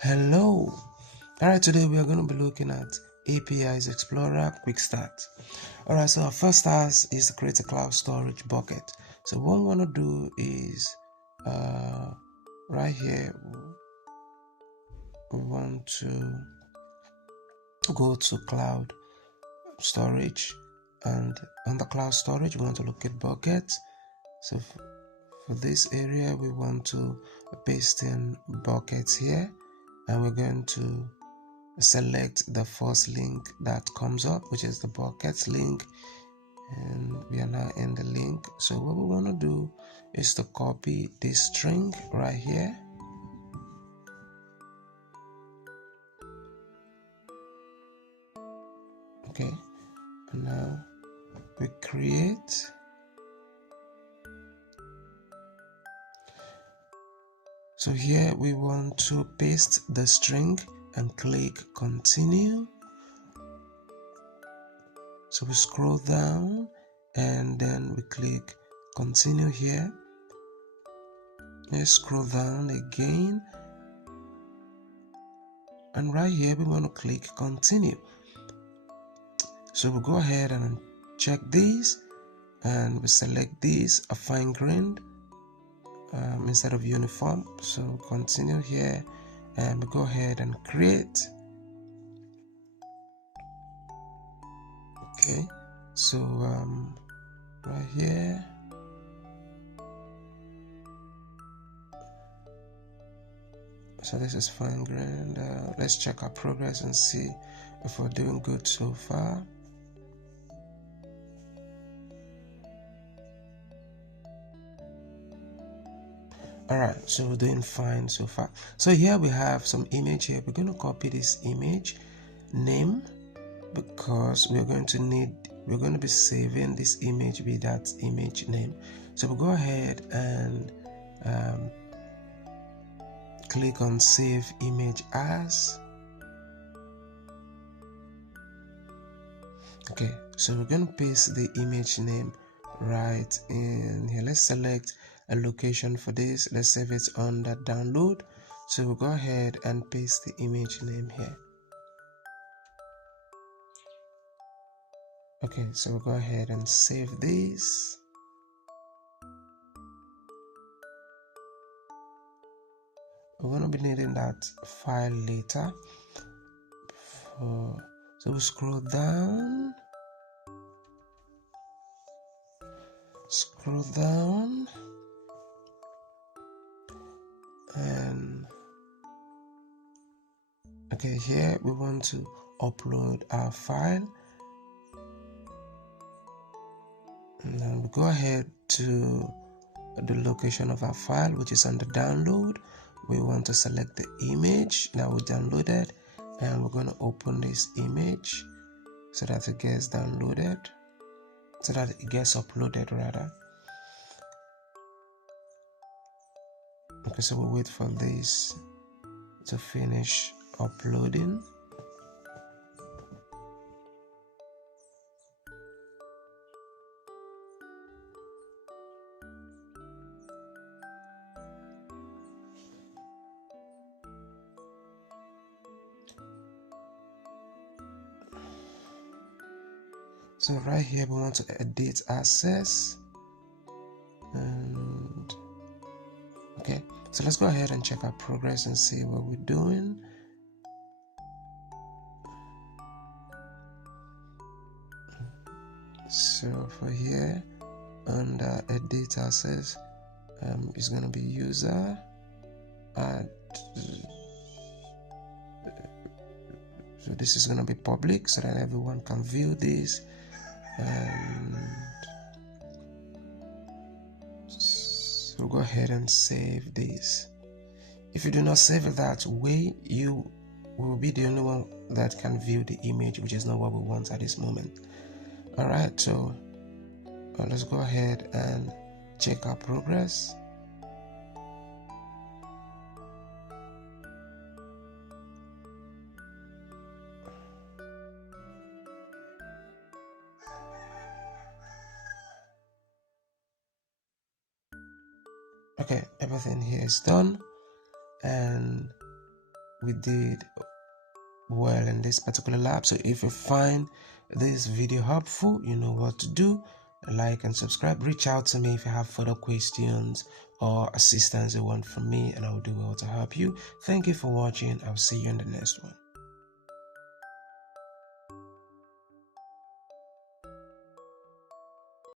Hello. Alright, today we are going to be looking at APIs Explorer Qwik Start. Alright, so our first task is to create a cloud storage bucket. So what we want to do is right here we want to go to cloud storage, and under cloud storage we want to look at buckets. So for this area we want to paste in buckets here, and we're going to select the first link that comes up, which is the buckets link, and we are now in the link. So what we want to do is to copy this string right here, okay, and now we create. So here we want to paste the string and click continue. So we scroll down and then we click continue here. Let's scroll down again, and right here we want to click continue. So we'll go ahead and check these, and we select these a fine grained instead of uniform. So continue here, and we go ahead and create. Okay, so right here, so this is fine grained. Let's check our progress and see if we're doing good so far. Alright, so we're doing fine so far. So here we have some image here. We're going to copy this image name, because we're going to be saving this image with that image name. So we'll go ahead and click on save image as. Okay, so we're going to paste the image name right in here. Let's select a location for this. Let's save it on that download. So we'll go ahead and paste the image name here. Okay, so we'll go ahead and save this. We're going to be needing that file later. So we scroll down, and okay, here we want to upload our file, and then we go ahead to the location of our file, which is under download. We want to select the image that we downloaded, and we're going to open this image so that it gets downloaded, so that it gets uploaded rather. Okay, so we'll wait for this to finish uploading. So right here we want to edit access, and okay, so let's go ahead and check our progress and see what we're doing. So for here, under edit access, is going to be user add. So this is going to be public so that everyone can view this, and so go ahead and save this. If you do not save it that way, you will be the only one that can view the image, which is not what we want at this moment. Alright, so let's go ahead and check our progress. Okay, everything here is done, and we did well in this particular lab. So if you find this video helpful, you know what to do. Like and subscribe. Reach out to me if you have further questions or assistance you want from me, and I will do well to help you. Thank you for watching. I'll see you in the next one.